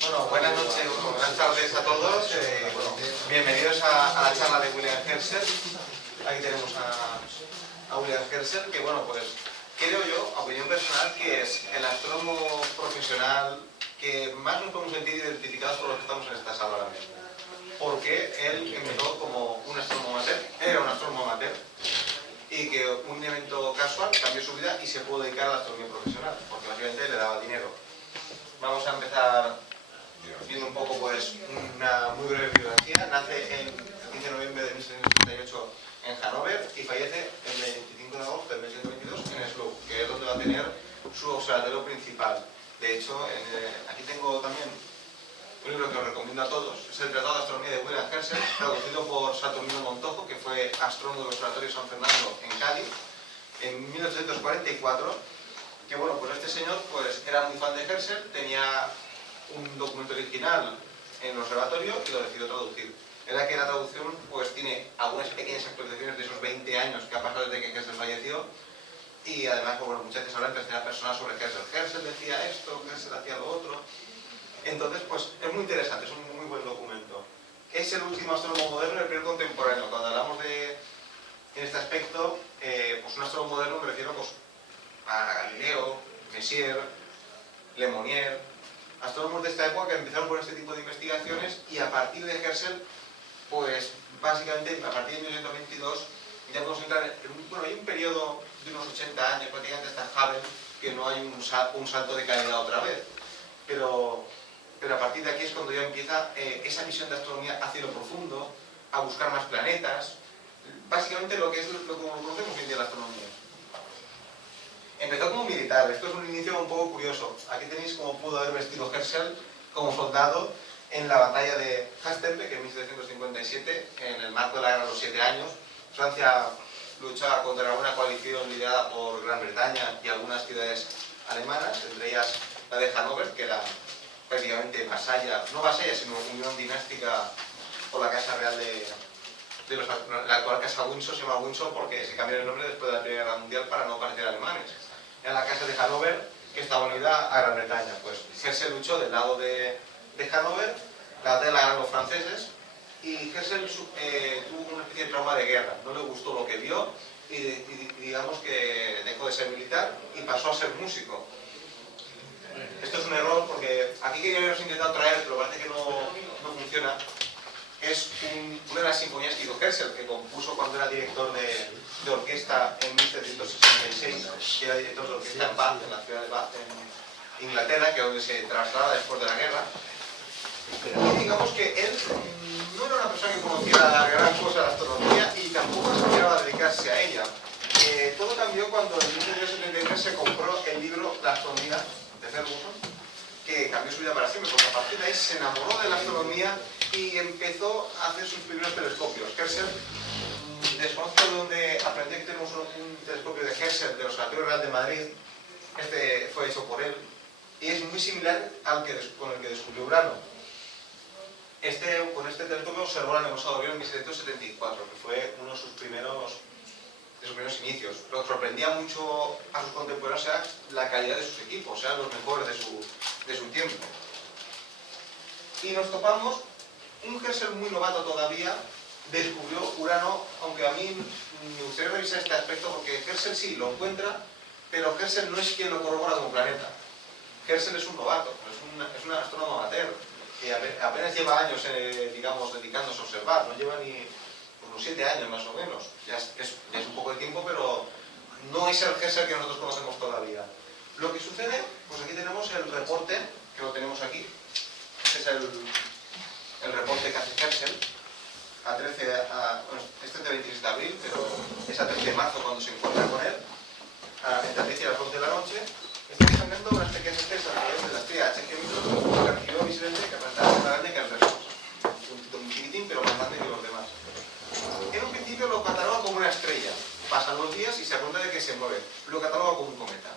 Bueno, buenas noches, buenas tardes a todos. Bienvenidos a la charla de William Herschel. Aquí tenemos a William Herschel, que bueno, pues creo yo, a opinión personal, que es el astrónomo profesional que más nos podemos sentir identificados por los que estamos en esta sala ahora mismo. Porque él empezó como un astrónomo amateur, era un astrónomo amateur, y que un evento casual cambió su vida y se pudo dedicar a la astronomía profesional, porque básicamente le daba dinero. Vamos a empezar viendo un poco pues una muy breve biografía. Nace el 15 de noviembre de 1678 en Hannover y fallece el 25 de agosto de 1622 en Slough, que es donde va a tener su observatorio principal. De hecho, aquí tengo también un libro que os recomiendo a todos, es el Tratado de Astronomía de William Herschel, traducido por Saturnino Montojo, que fue astrónomo del Observatorio de San Fernando en Cádiz, en 1844, que bueno, pues este señor pues era muy fan de Herschel, tenía un documento original en el observatorio y lo decidió traducir. Era que la traducción pues tiene algunas pequeñas actualizaciones de esos 20 años que ha pasado desde que Herschel falleció, y además, pues, bueno, muchas veces hablan en tercera persona sobre Herschel. Herschel decía esto, Herschel hacía lo otro. Entonces, pues es muy interesante, es un muy buen documento. Es el último astrónomo moderno, el primer contemporáneo. Cuando hablamos de, en este aspecto, pues un astrónomo moderno me refiero pues, a Galileo, Messier, Le Monnier, astrónomos de esta época que empezaron con este tipo de investigaciones, y a partir de Herschel, pues básicamente a partir de 1922 ya podemos entrar en bueno, hay un periodo de unos 80 años prácticamente hasta Hubble, que no hay un salto de calidad otra vez. Pero a partir de aquí es cuando ya empieza esa visión de astronomía hacia lo profundo, a buscar más planetas, básicamente lo que es lo que conocemos hoy en día la astronomía. Empezó como militar, esto es un inicio un poco curioso. Aquí tenéis cómo pudo haber vestido Herschel como soldado en la batalla de Hastings en 1757, en el marco de la Guerra de los 7 años. Francia luchaba contra una coalición liderada por Gran Bretaña y algunas ciudades alemanas, entre ellas la de Hannover, que era prácticamente vasalla, no vasalla, sino unión dinástica por la Casa Real la actual Casa Windsor. Se llama Windsor porque se cambió el nombre después de la Primera Guerra Mundial para no parecer alemanes. Era la Casa de Hannover, que estaba unida a Gran Bretaña. Pues Herschel luchó del lado de Hannover, la batalla la ganaron los franceses, y Herschel tuvo una especie de trauma de guerra. No le gustó lo que vio y digamos que dejó de ser militar y pasó a ser músico. Esto es un error porque aquí quería haberos intentado traer, pero parece que no funciona. Es una de las sinfonías que hizo Herschel, que compuso cuando era director de orquesta en 1766, que era director de orquesta en Bath, en la ciudad de Bath, en Inglaterra, que es donde se traslada después de la guerra. Y digamos que él no era una persona que conociera gran cosa de la astronomía y tampoco se quería dedicarse a ella. Todo cambió cuando en 1973 se compró el libro La astronomía de Ferguson, que cambió su vida para siempre, porque a partir de ahí se enamoró de la astronomía y empezó a hacer sus primeros telescopios. Herschel, desconozco de dónde aprendió que tenemos un telescopio de Herschel del Observatorio Real de Madrid. Este fue hecho por él y es muy similar al con el que descubrió Urano. Con este telescopio observó la nebulosa de Orión en 1774, que fue uno de sus primeros inicios. Lo que sorprendía mucho a sus contemporáneos era la calidad de sus equipos, eran los mejores de su tiempo. Y nos topamos, un Herschel muy novato todavía descubrió Urano, aunque a mí me gustaría revisar este aspecto porque Herschel sí lo encuentra, pero Herschel no es quien lo corrobora como planeta. Herschel es un novato, es un astrónomo amateur, que apenas lleva años, digamos, dedicándose a observar, no lleva ni unos 7 años más o menos. Ya es un poco de tiempo, pero no es el Herschel que nosotros conocemos todavía. Lo que sucede, pues aquí tenemos el reporte, que lo tenemos aquí. Este es el reporte que hace Herschel. Este es de 26 de abril, pero es a 13 de marzo cuando se encuentra con él, entre las 10 y las 11 de la noche. Está examinando unas pequeñas estrellas a través de la estrella H que recibió visiblemente que aparentaba más grande que el resto. Un puntito muy chiquitín, pero más grande que los demás. En un principio lo cataloga como una estrella. Pasan los días y se da cuenta de que se mueve. Lo cataloga como un cometa.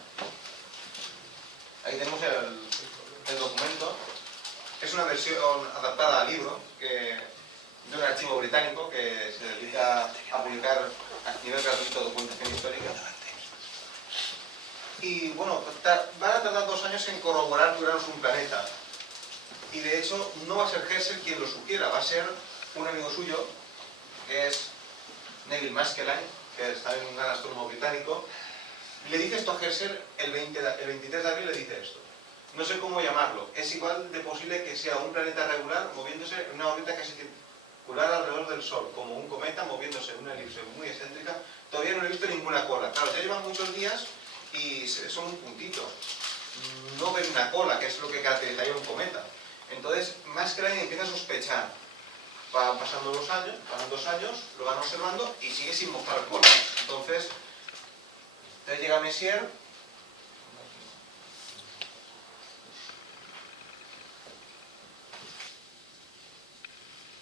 Ahí tenemos el documento. Es una versión adaptada al libro de un archivo británico que se dedica a publicar a nivel gratuito documentación histórica. Y bueno, van a tardar 2 años en corroborar que Urano es un planeta. Y de hecho no va a ser Herschel quien lo sugiera, va a ser un amigo suyo, que es Neville Maskelyne, que es también un gran astrónomo británico. Le dice esto a Herschel el 23 de abril, le dice esto. No sé cómo llamarlo, es igual de posible que sea un planeta regular moviéndose en una órbita casi circular alrededor del Sol, como un cometa moviéndose en una elipse muy excéntrica. Todavía no he visto ninguna cola. Claro, ya llevan muchos días y son un puntito. No ven una cola, que es lo que caracterizaría un cometa. Entonces, Maskelyne empieza a sospechar. Van pasando los años, pasan 2 años, lo van observando y sigue sin mostrar cola. Entonces llega Messier.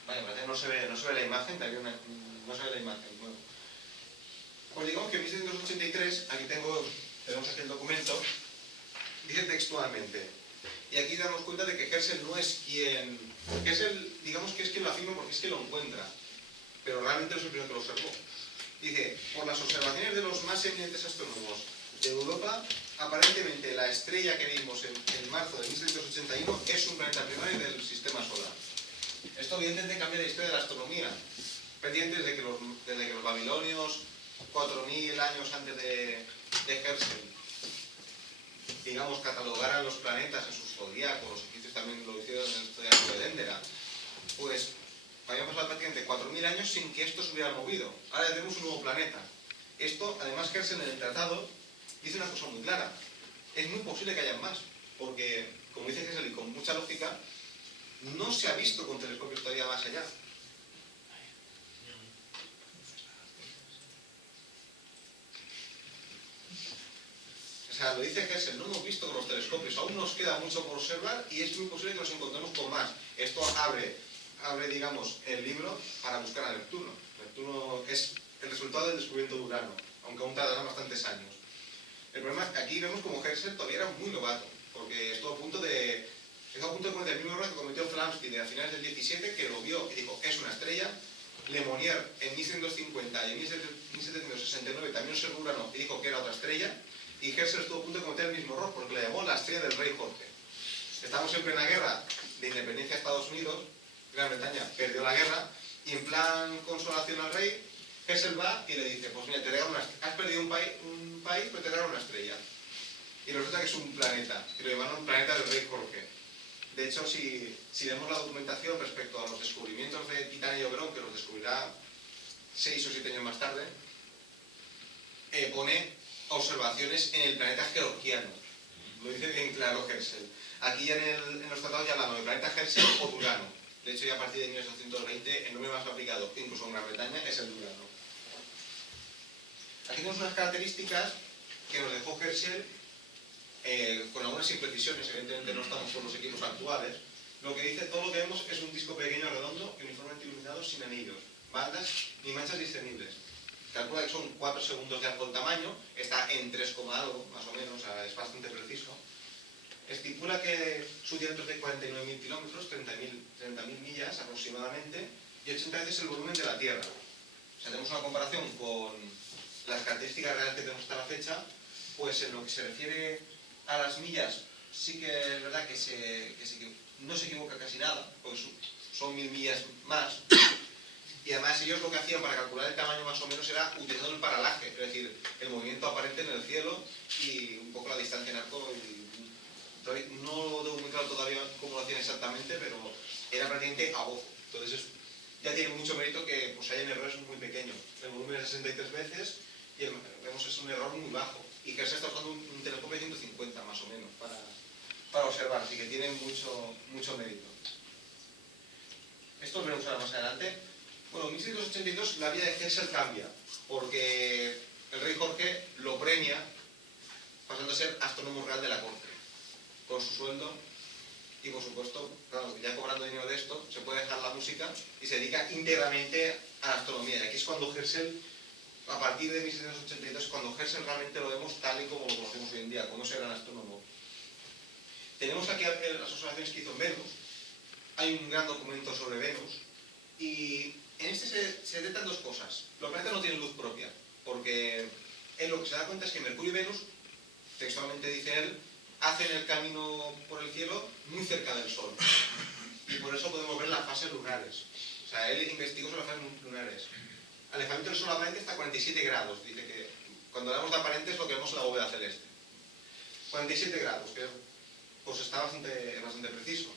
Vale, no se ve la imagen, no se ve la imagen. Bueno. Pues digamos que en 1783, tenemos aquí el documento, dice textualmente, y aquí damos cuenta de que Herschel no es quien... Herschel, digamos que es quien lo afirma porque es que lo encuentra, pero realmente no es el primero que lo observó. Dice, por las observaciones de los más eminentes astrónomos de Europa, aparentemente la estrella que vimos en marzo de 1781 es un planeta primario del sistema solar. Esto evidentemente cambia la historia de la astronomía. Pendientes desde que los babilonios, 4000 años antes de Herschel, digamos, catalogaran los planetas en sus zodíacos, los egipcios también lo hicieron en el zodiaco de Dendera, pues habían pasado prácticamente 4000 años sin que esto se hubiera movido. Ahora ya tenemos un nuevo planeta. Esto, además, Herschel en el tratado dice una cosa muy clara. Es muy posible que haya más, porque, como dice Herschel y con mucha lógica, no se ha visto con telescopios todavía más allá. O sea, lo dice Herschel, no hemos visto con los telescopios, aún nos queda mucho por observar y es muy posible que nos encontremos con más. Esto abre, digamos, el libro para buscar a Neptuno. Neptuno es el resultado del descubrimiento de Urano, aunque aún tardará bastantes años. El problema es que aquí vemos como Herschel todavía era muy novato, porque estuvo a punto de cometer el mismo error que cometió Flamsteed a finales del 17, que lo vio y dijo, es una estrella. Le Monnier en 1750 y en 1769 también observó Urano y dijo que era otra estrella. Y Herschel estuvo a punto de cometer el mismo error, porque le llamó la estrella del rey Jorge. Estamos en plena guerra de independencia de Estados Unidos, Gran Bretaña perdió la guerra, y en plan consolación al rey, Herschel va y le dice, pues mira, has perdido un país, pero te regalo una estrella. Y resulta que es un planeta, y lo llamaron planeta del rey Jorge. De hecho, si vemos la documentación respecto a los descubrimientos de Titán y Oberón, que los descubrirá 6 o 7 años más tarde, pone observaciones en el planeta georgiano. Lo dice bien claro Herschel. Aquí ya en los tratados ya hablamos del planeta Herschel o de Urano. De hecho, ya a partir de 1820, el nombre más aplicado, incluso en Gran Bretaña, es el de Urano. Aquí tenemos unas características que nos dejó Herschel con algunas imprecisiones. Evidentemente no estamos con los equipos actuales. Lo que dice, todo lo que vemos es un disco pequeño, redondo y uniformemente iluminado, sin anillos, bandas ni manchas discernibles. Calcula que son 4 segundos de arco el tamaño, está en 3, algo, más o menos, o sea, es bastante preciso. Estipula que su diámetro es de 49.000 kilómetros, 30.000 millas aproximadamente, y 80 veces el volumen de la Tierra. O sea, tenemos una comparación con las características reales que tenemos hasta la fecha, pues en lo que se refiere a las millas, sí que es verdad que no se equivoca casi nada, porque son 1000 millas más. Y además ellos lo que hacían para calcular el tamaño más o menos era utilizando el paralaje, es decir, el movimiento aparente en el cielo y un poco la distancia en arco. No lo tengo muy claro todavía cómo lo hacían exactamente, pero era prácticamente a ojo. Entonces ya tiene mucho mérito que pues, hayan errores muy pequeños. El volumen es 63 veces y vemos es un error muy bajo. Y Herschel está usando un telescopio de 150 más o menos para observar, así que tiene mucho mérito. Esto lo veremos ahora más adelante. Bueno, en 1782 la vida de Herschel cambia, porque el rey Jorge lo premia pasando a ser astrónomo real de la corte, con su sueldo y por supuesto, claro, ya cobrando dinero de esto, se puede dejar la música y se dedica íntegramente a la astronomía. Y aquí es cuando Herschel, a partir de 1782, cuando Herschel realmente lo vemos tal y como lo conocemos hoy en día, como ese gran astrónomo. Tenemos aquí las observaciones que hizo en Venus. Hay un gran documento sobre Venus y en este se detectan 2 cosas. Los planetas no tienen luz propia, porque él lo que se da cuenta es que Mercurio y Venus textualmente dice él, hacen el camino por el cielo muy cerca del Sol. Y por eso podemos ver las fases lunares. O sea, él investigó sobre las fases lunares. Alejamiento del Sol aparente está a 47 grados. Dice que cuando hablamos de aparente es lo que vemos en la bóveda celeste. 47 grados, que pues está bastante preciso.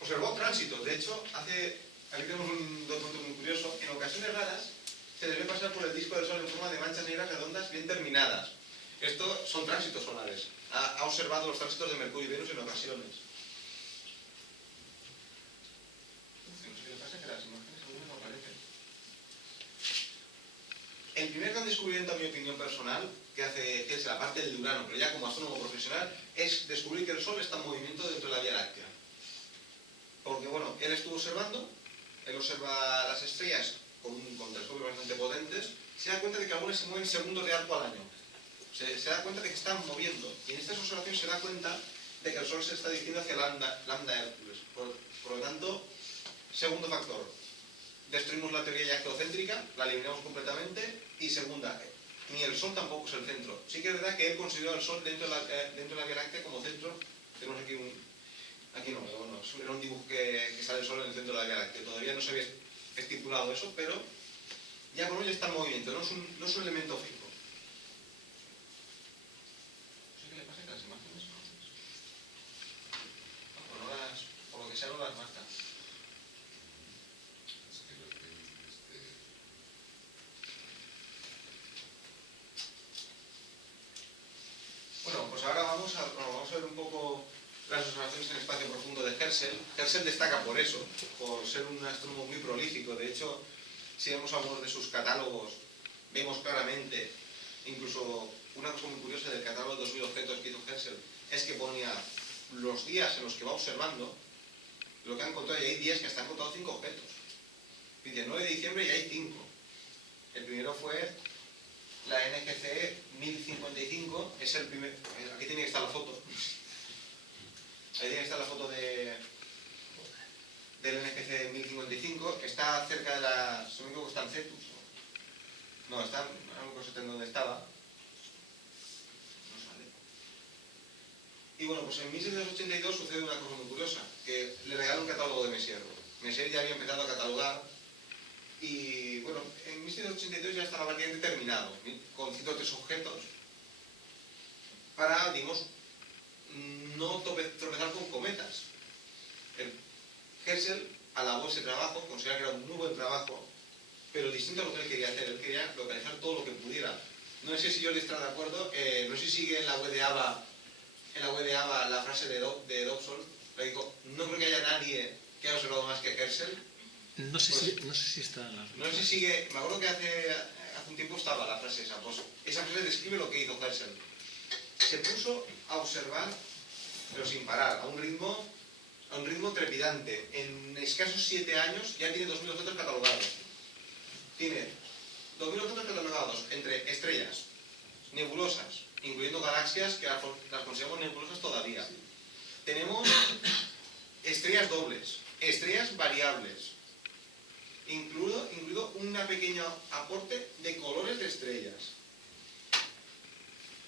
Observó tránsitos. De hecho, aquí tenemos un documento muy curioso. En ocasiones raras se les ve pasar por el disco del Sol en forma de manchas negras redondas bien terminadas. Estos son tránsitos solares. Ha observado los tránsitos de Mercurio y Venus en ocasiones. El primer gran descubrimiento, a mi opinión personal, que hace Herschel, aparte del de Urano, pero ya como astrónomo profesional, es descubrir que el Sol está en movimiento dentro de la Vía Láctea. Porque, bueno, él estuvo observando, él observa las estrellas con telescopios bastante potentes, se da cuenta de que algunas se mueven segundos de arco al año. Se da cuenta de que están moviendo. Y en estas observaciones se da cuenta de que el Sol se está dirigiendo hacia lambda Hércules. Por lo tanto, segundo factor, destruimos la teoría ya geocéntrica, la eliminamos completamente. Y segunda, ni el Sol tampoco es el centro. Sí que es verdad que él consideró al Sol dentro de la Vía Láctea como centro. Tenemos aquí no, pero bueno, era un dibujo que sale el Sol en el centro de la Vía Láctea. Todavía no se había estipulado eso, pero ya con ello está en movimiento, no es un elemento fijo. No sé qué le pasa que las imágenes por lo que sea no las marca. Bueno, pues ahora vamos a ver un poco las observaciones en espacio profundo de Herschel. Herschel destaca por eso, por ser un astrónomo muy prolífico. De hecho, si vemos algunos de sus catálogos, vemos claramente, incluso una cosa muy curiosa del catálogo de 2000 objetos que hizo Herschel, es que ponía los días en los que va observando lo que han encontrado, y hay días que hasta han encontrado 5 objetos. Dice 9 de diciembre y hay 5. El primero fue la NGC 1055, es el primer. Aquí tiene que estar la foto. Ahí tiene que estar la foto del NGC 1055. Está cerca de la. Se me equivoco, está en Cetus. No, está en donde estaba. No sale. Y bueno, pues en 1782 sucede una cosa muy curiosa, que le regalan un catálogo de Messier. Messier ya había empezado a catalogar. Y bueno, en 1782 ya estaba prácticamente terminado, con 103 objetos, para, digamos, no tropezar con cometas. Herschel alabó ese trabajo, considera que era un muy buen trabajo, pero distinto a lo que él quería hacer. Él quería localizar todo lo que pudiera. No sé si yo le estaré de acuerdo, no sé si sigue en la web de ABA la frase de Dobson, le digo, no creo que haya nadie que haya observado más que Herschel. No sé si está en la... No sé si sigue, me acuerdo que hace un tiempo estaba la frase esa, pues esa frase describe lo que hizo Herschel. Se puso a observar, pero sin parar, a un ritmo trepidante. En escasos 7 años ya tiene 2000 objetos catalogados. Tiene 2000 objetos catalogados entre estrellas, nebulosas, incluyendo galaxias que las consideramos nebulosas todavía. Tenemos estrellas dobles, estrellas variables. Incluido un pequeño aporte de colores de estrellas.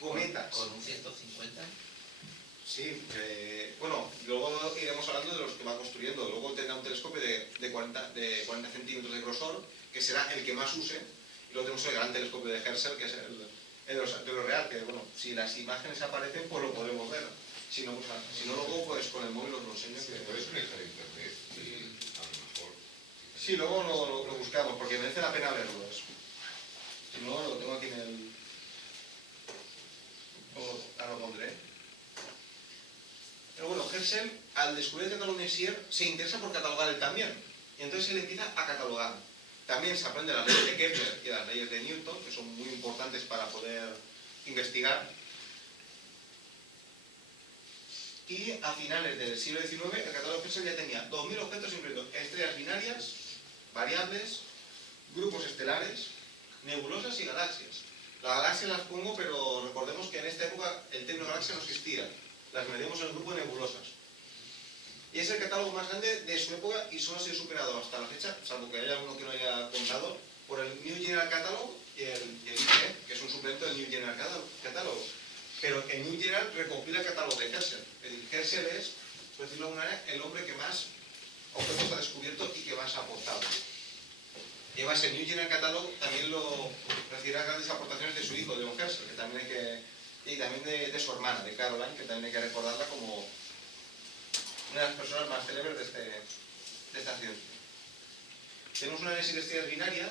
Cometas. ¿Con un 150? Sí, bueno, luego iremos hablando de los que va construyendo. Luego tendrá un telescopio de 40 centímetros de grosor, que será el que más use. Y luego tenemos el gran telescopio de Herschel, que es el de lo real, que bueno, si las imágenes aparecen, pues lo podremos ver. Si no, luego pues con el móvil os lo enseño. ¿Te puedes conectar a internet? Sí, luego lo buscamos, porque merece la pena verlo eso. Si no, lo tengo aquí en el... Ahora lo pondré. Pero bueno, Herschel, al descubrir el catálogo de Messier, se interesa por catalogar él también. Y entonces él empieza a catalogar. También se aprende las leyes de Kepler y las leyes de Newton, que son muy importantes para poder investigar. Y a finales del siglo XIX, el catálogo de Herschel ya tenía 2000 objetos, incluyendo estrellas binarias, variables, grupos estelares, nebulosas y galaxias. Las galaxias las pongo, pero recordemos que en esta época el término galaxia no existía. Las medimos en el grupo de nebulosas. Y es el catálogo más grande de su época y solo ha sido superado hasta la fecha, salvo que haya alguno que no haya contado, por el New General Catalog y el IPE, que es un suplemento del New General Catalog. pero en New General recopila el catálogo de Herschel. Herschel es, por decirlo de alguna manera, el hombre que más objetos ha descubierto y que más ha aportado. Y además el New General Catalog también lo recibirá grandes aportaciones de su hijo, de John Herschel, que también hay que, y también de su hermana, de Caroline, que también hay que recordarla como una de las personas más célebres de esta ciencia. Tenemos un análisis de estrellas binarias.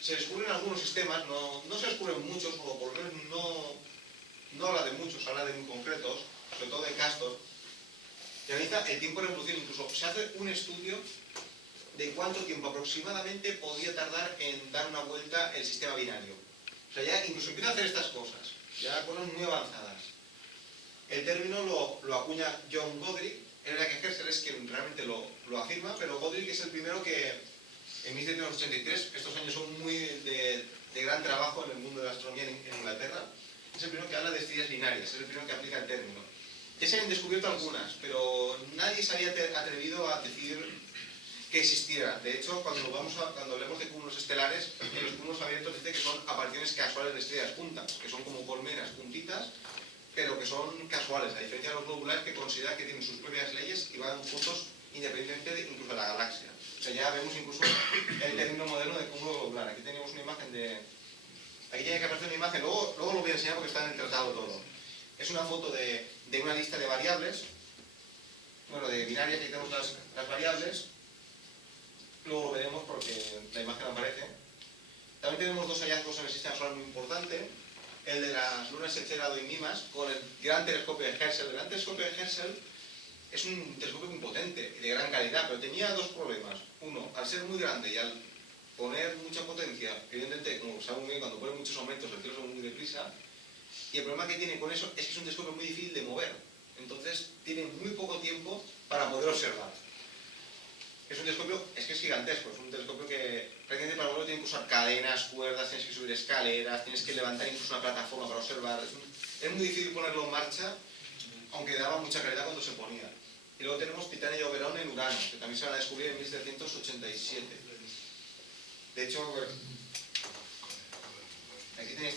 Se descubren algunos sistemas, no se descubren muchos, o por lo menos no habla de muchos, habla de muy concretos, sobre todo de Castor, que analiza el tiempo de revolución. Incluso se hace un estudio de cuánto tiempo aproximadamente podía tardar en dar una vuelta el sistema binario. O sea, ya incluso empieza a hacer estas cosas, ya cosas muy avanzadas. El término lo acuña John Goddard. Es verdad que Herschel es quien realmente lo afirma, pero Goddard es el primero que, en 1783, estos años son muy de gran trabajo en el mundo de la astronomía en Inglaterra, es el primero que habla de estrellas binarias, es el primero que aplica el término. Ya se han descubierto algunas, pero nadie se había atrevido a decir que existiera. De hecho, cuando hablemos de cúmulos estelares, en los cúmulos abiertos dice que son apariciones casuales de estrellas juntas, que son como colmenas juntitas, pero que son casuales, a diferencia de los globulares que consideran que tienen sus propias leyes y van juntos independientemente incluso de la galaxia. O sea, ya vemos incluso el término moderno de cúmulo globular. Aquí tenemos una imagen de... Aquí tiene que aparecer una imagen, luego lo voy a enseñar porque está en el tratado todo. Es una foto de una lista de variables, bueno, de binarias, aquí tenemos las variables, luego lo veremos porque la imagen aparece. También tenemos dos hallazgos en el sistema solar muy importantes, el de las lunas Encelado y Mimas, con el gran telescopio de Herschel. El gran telescopio de Herschel es un telescopio muy potente y de gran calidad, pero tenía dos problemas. Uno, al ser muy grande y al poner mucha potencia, evidentemente, como saben muy bien, cuando ponen muchos aumentos el cielo se mueve muy deprisa, y el problema que tiene con eso es que es un telescopio muy difícil de mover. Entonces, tiene muy poco tiempo para poder observar. Es un telescopio, es que es gigantesco, es un telescopio que prácticamente para moverlo tienes que usar cadenas, cuerdas, tienes que subir escaleras, tienes que levantar incluso una plataforma para observar. Es muy difícil ponerlo en marcha, aunque daba mucha calidad cuando se ponía. Y luego tenemos Titania y Oberon en Urano, que también se van a descubrir en 1787. De hecho, aquí tenéis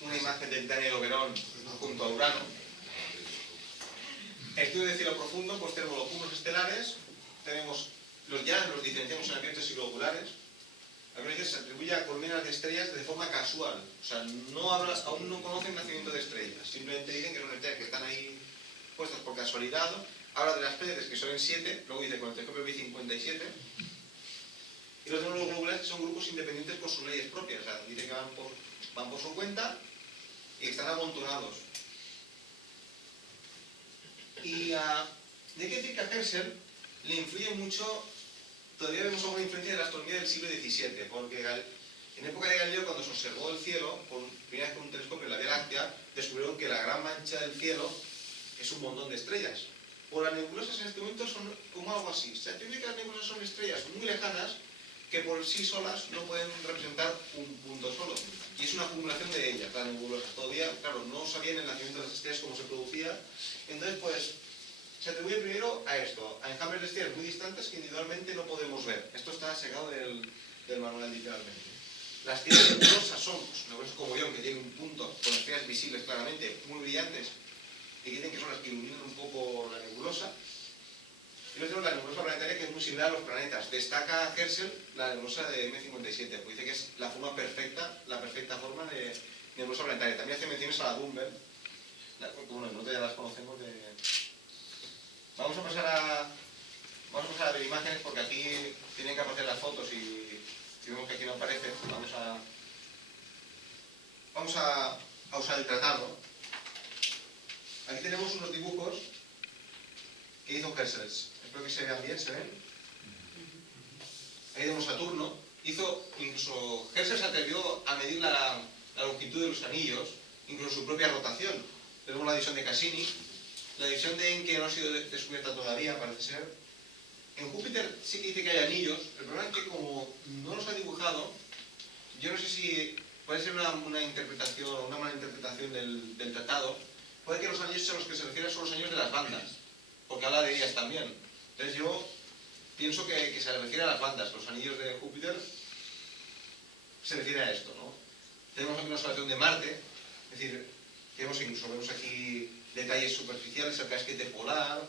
una imagen de Titania y Oberon junto a Urano. Estudio de cielo profundo, pues tenemos los cúmulos estelares, tenemos los diferenciamos en abiertos y globulares. A veces se atribuye a colmenas de estrellas de forma casual, o sea, aún no conocen nacimiento de estrellas, simplemente dicen que son estrellas que están ahí puestas por casualidad. Habla de las Pléyades, que son en 7, luego dice con el telescopio B57, y luego tenemos los globulares, que son grupos independientes por sus leyes propias, o sea, dice que van por su cuenta y que están amontonados. Y hay que decir que a Herschel le influye mucho, todavía vemos alguna influencia de la astronomía del siglo XVII, porque en época de Galileo, cuando se observó el cielo, por primera vez con un telescopio en la Vía Láctea, descubrieron que la gran mancha del cielo es un montón de estrellas. Pues las nebulosas en este momento son como algo así. Se atribuye que las nebulosas son estrellas muy lejanas que por sí solas no pueden representar un punto solo. Y es una acumulación de ellas, las nebulosas. Todavía, claro, no sabían el nacimiento de las estrellas cómo se producía. Entonces, pues, se atribuye primero a esto, a enjambres de estrellas muy distantes que individualmente no podemos ver. Esto está sacado del manual, literalmente. Las estrellas nebulosas son, pues, nebulosas como Orión, que tienen un punto con estrellas visibles claramente, muy brillantes, y que dicen que son las que iluminan un poco la nebulosa. Y luego tenemos la nebulosa planetaria, que es muy similar a los planetas. Destaca Herschel la nebulosa de M57, porque dice que es la forma perfecta, la perfecta forma de nebulosa planetaria. También hace menciones a la Dumbbell. Bueno, nosotros ya las conocemos de... Vamos a pasar a ver imágenes, porque aquí tienen que aparecer las fotos y si vemos que aquí no aparece, vamos a usar el tratado. Aquí tenemos unos dibujos que hizo Herschel. Espero que se vean bien, ¿se ven? Ahí tenemos Saturno. Incluso Herschel se atrevió a medir la longitud de los anillos, incluso su propia rotación. Tenemos la división de Cassini, la división de Encke no ha sido descubierta todavía, parece ser. En Júpiter sí que dice que hay anillos. El problema es que como no los ha dibujado, yo no sé si puede ser una interpretación o una mala interpretación del tratado. Puede que los anillos a los que se refiere son los anillos de las bandas, porque habla de ellas también. Entonces yo pienso que se refiere a las bandas, los anillos de Júpiter se refiere a esto, ¿no? Tenemos aquí una observación de Marte, Es decir, incluso vemos aquí detalles superficiales, el casquete polar,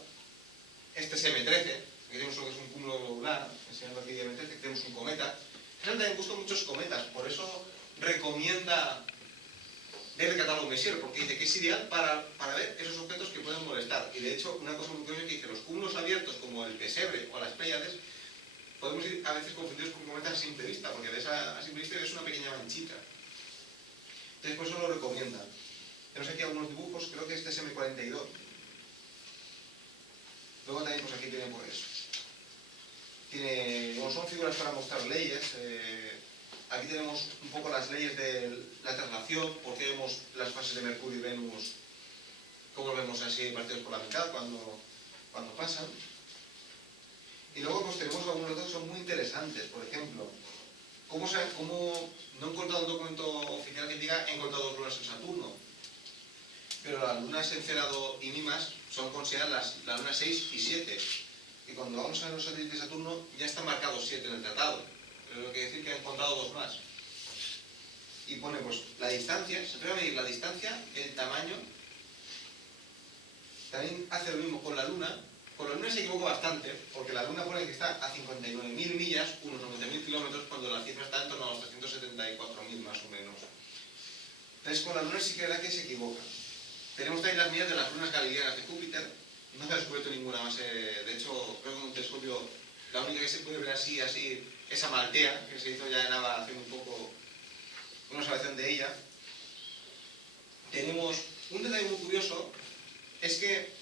este es M13, aquí tenemos lo que es un cúmulo globular, enseñando aquí M13, aquí tenemos un cometa. Generalmente me gustan muchos cometas, por eso recomienda David Catálogo Messier, porque dice que es ideal para ver esos objetos que pueden molestar. Y de hecho, una cosa muy curiosa es que dice, los cúmulos abiertos como el Pesebre o las Pléyades, podemos ir a veces confundidos con cometas a simple vista, porque ves a simple vista es una pequeña manchita. Entonces, por eso lo recomiendan. Tenemos aquí algunos dibujos, creo que este es M42. Luego también, pues aquí tiene pues... como son figuras para mostrar leyes, aquí tenemos un poco las leyes de la traslación, porque vemos las fases de Mercurio y Venus, como lo vemos así partidos por la mitad cuando pasan. Y luego pues tenemos algunos datos que son muy interesantes, por ejemplo, no he encontrado un documento oficial que diga he encontrado dos lunas en Saturno, pero las lunas Encelado y Mimas son consideradas las lunas 6 y 7, y cuando vamos a ver los satélites de Saturno ya están marcados 7 en el tratado, pero lo que quiere decir que he encontrado dos más. Y pone pues la distancia, se puede medir la distancia, el tamaño, también hace lo mismo con la Luna. Con la Luna se equivoca bastante, porque la Luna pone que está a 59.000 millas, unos 90.000 kilómetros, cuando la cifra está en torno a los 374.000 más o menos. Entonces con la Luna sí que es verdad que se equivoca. Tenemos también las medidas de las lunas galileanas de Júpiter, no se ha descubierto ninguna más, de hecho creo que con un telescopio la única que se puede ver así, es Amaltea, que se hizo ya en AVA hace un poco una observación de ella. Tenemos un detalle muy curioso, es que,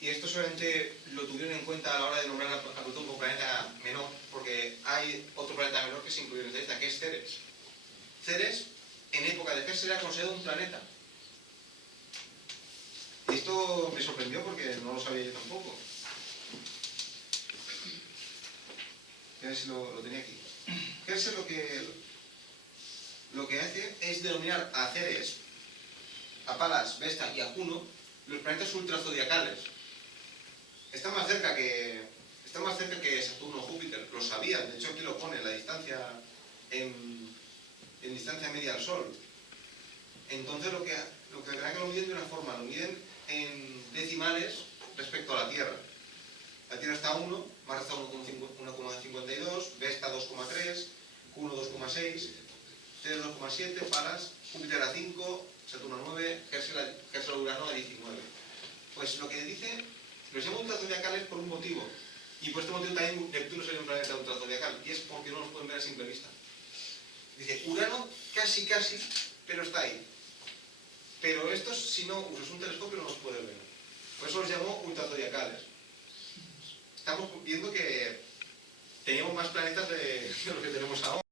y esto solamente lo tuvieron en cuenta a la hora de nombrar a Plutón como planeta menor, porque hay otro planeta menor que se incluye en esta lista, que es Ceres. Ceres, en época de Herschel, era considerado un planeta. Y esto me sorprendió porque no lo sabía yo tampoco. A ver si lo tenía aquí. Herschel lo que hace es denominar a Ceres, a Palas, Vesta y a Juno los planetas ultrazodiacales. Está más cerca que Saturno o Júpiter, lo sabían, de hecho aquí lo pone, la distancia en distancia media al Sol. Entonces lo que hará que lo miden de una forma, lo miden en decimales respecto a la Tierra. La Tierra está a 1, Marte está a 1,52, Vesta 2,3, Juno 2,6, Ceres 2,7, Palas, Júpiter a 5, Saturno a 9, Herschel Urano a 19. Pues lo que dice, los llama ultrazodiacales por un motivo. Y por este motivo también Neptuno sería un planeta ultrazodiacal, y es porque no los pueden ver a simple vista. Dice, Urano casi, pero está ahí. Pero estos, si no usas un telescopio, no los puedes ver. Por eso los llamó ultrazodiacales. Estamos viendo que teníamos más planetas de los que tenemos ahora.